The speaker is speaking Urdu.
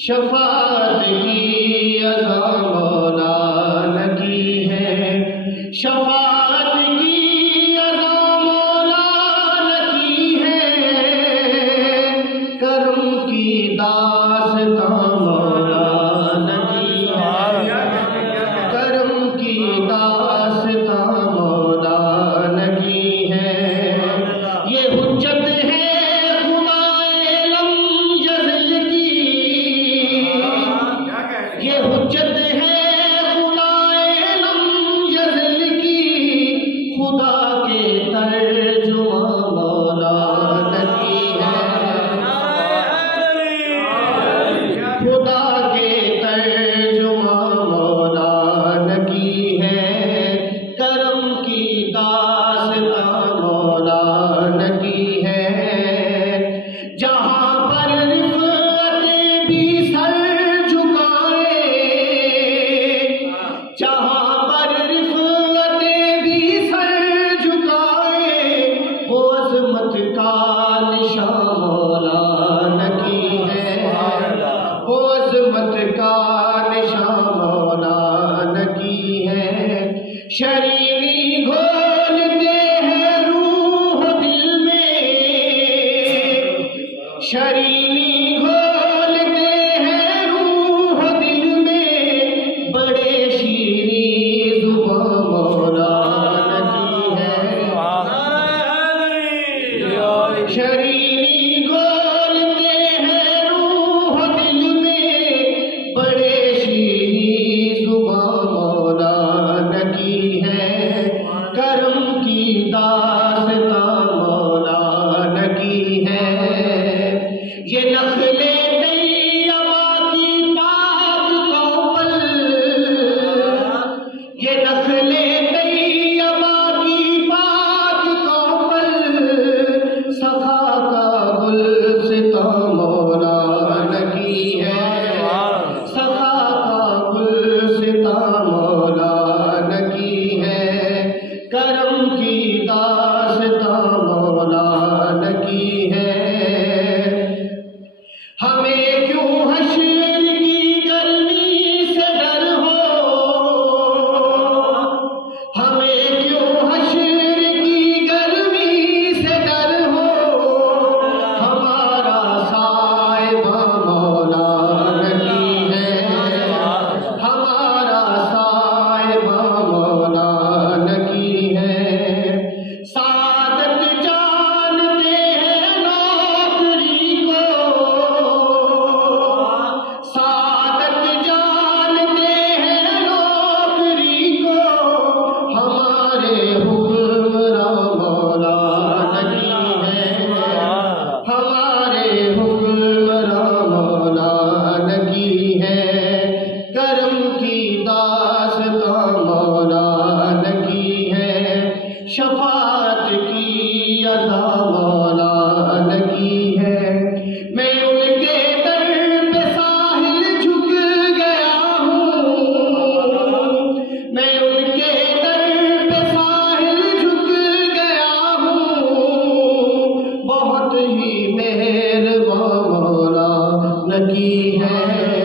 شفاعت کی عطا مولا کی ہے، شفاعت کی عطا مولا کی ہے، کرم کی داستاں مولا کی ہے، کرم کی داستاں مولا کی ہے، یہ حجت ہے یہ حجت ہے خدائے لم یزل کی، خدا کے ترجمہ مولا کی ہے، خدا کے ترجمہ مولا کی ہے، کرم کی داستاں مولا کی ہے، جہاں پر رفعتیں بھی سر جہاں پر رفعتیں بھی سر جھکائے، وہ عظمت کا نشاں مولا کی ہے، وہ عظمت کا نشاں مولا کی ہے، شرینی گھولتے ہیں روح دل میں، شرینی گھولتے ہیں روح دل میں، بڑے شیریں زباں مولا کی ہے، شرینی گھولتے ہیں روح دل میں، بڑے شیریں زباں مولا کی ہے، کرم کی داستاں مولا کی ہے، یہ نخلے یہ نخلے طیبہ کی پاک کوپل، سخا کا گلستاں مولا کی ہے، سخا کا گلستاں مولا کی ہے، کرم کی داستاں مولا کی ہے، ہمیں کیوں حشر کی گرمی سے ڈر ہو، ہمیں کیوں حشر کی گرمی سے ڈر ہو، ہمارا صاحبہ مولا کی ہے، ہمارا صاحبہ مولا کی ہے، سعادت جانتے ہیں نوکری کو، سعادت جانتے ہیں نوکری کو، ہمارے حکمراں مولا کی ہے، ہمارے حکمراں مولا کی ہے، کرم کی داستاں مولا کی ہے، شفاعت کی عطا مولا کی ہے، میں ان کے در پہ ساحل جھک گیا ہوں، میں ان کے در پہ ساحل جھک گیا ہوں، بہت ہی مہرباں مولا کی ہے،